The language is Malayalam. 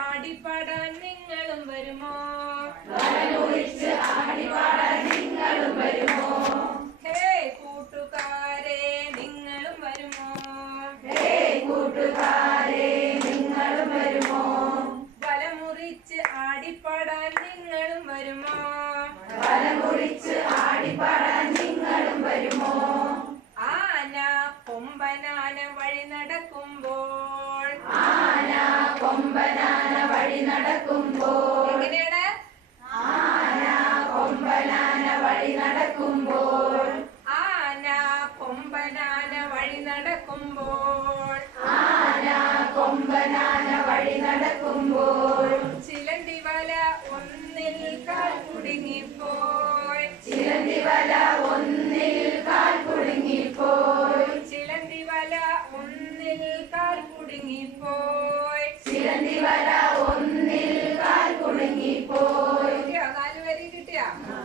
ആടിപ്പാടാൻ നിങ്ങളും വരുമോ? ആടിപ്പാടാൻ നിങ്ങളും വരുമോ ഹേ കൂട്ടുകാരെ നിങ്ങളും വരുമോ? ഹേ കൂട്ടുകാരെ നിങ്ങളും വരുമോ വല മുറിച്ച് ആടിപ്പാടാൻ നിങ്ങളും വരുമോ വല മുറിച്ച് ആടിപ്പാടാൻ നിങ്ങളും വരുമോ? ആന കൊമ്പനാന വഴി നടക്കുമ്പോൾ നടക്കുമ്പോൾ എങ്ങനെയാണ് ആന കൊമ്പനാന വഴി നടക്കുമ്പോൾ ആന കൊമ്പനാന വഴി നടക്കുമ്പോൾ ആന കൊമ്പനാന വഴി നടക്കുമ്പോൾ ചിലന്തി വല ഒന്നിൽ കാൽ കുടുങ്ങിപ്പോയി. ചിലന്തി വല ഒന്നിൽ കാൽ കുടുങ്ങിപ്പോയി ചിലന്തി വല ഒന്നിൽ കാൽ കുടുങ്ങിപ്പോയി ചിലന്തി വല ഒന്നിൽ